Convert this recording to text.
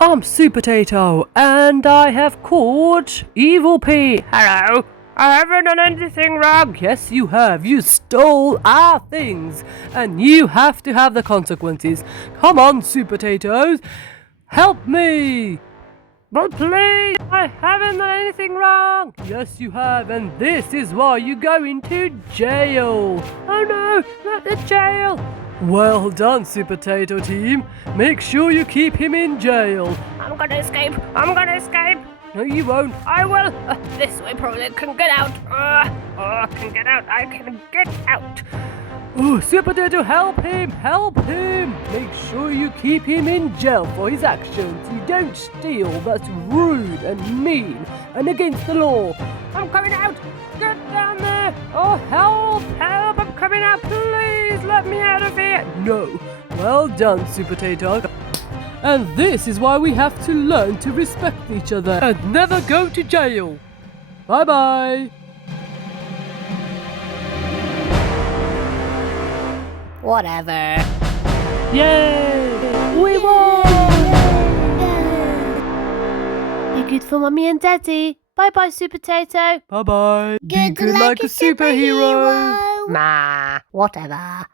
I'm Supertato, and I have caught Evil Pea. Hello. I haven't done anything wrong. Yes, you have. You stole our things, and you have to have the consequences. Come on, Supertatos. Help me. But please, I haven't done anything wrong. Yes, you have, and this is why you're going to jail. Oh no, not the jail. Well done, Supertato team. Make sure you keep him in jail. I'm gonna escape. I'm gonna escape. No, you won't. I will. This way probably can get out. I can get out. I can get out. Oh, Supertato, help him! Help him! Make sure you keep him in jail for his actions. You don't steal. That's rude and mean and against the law. I'm coming out. Get down there. Oh, help! Help! I'm coming out. Please let me out of here. No. Well done, Supertato. And this is why we have to learn to respect each other and never go to jail. Bye-bye. Whatever. Yay! We won! Be good for Mummy and Daddy. Bye-bye, Supertato. Bye-bye. Good Be good like a superhero. Ma, whatever.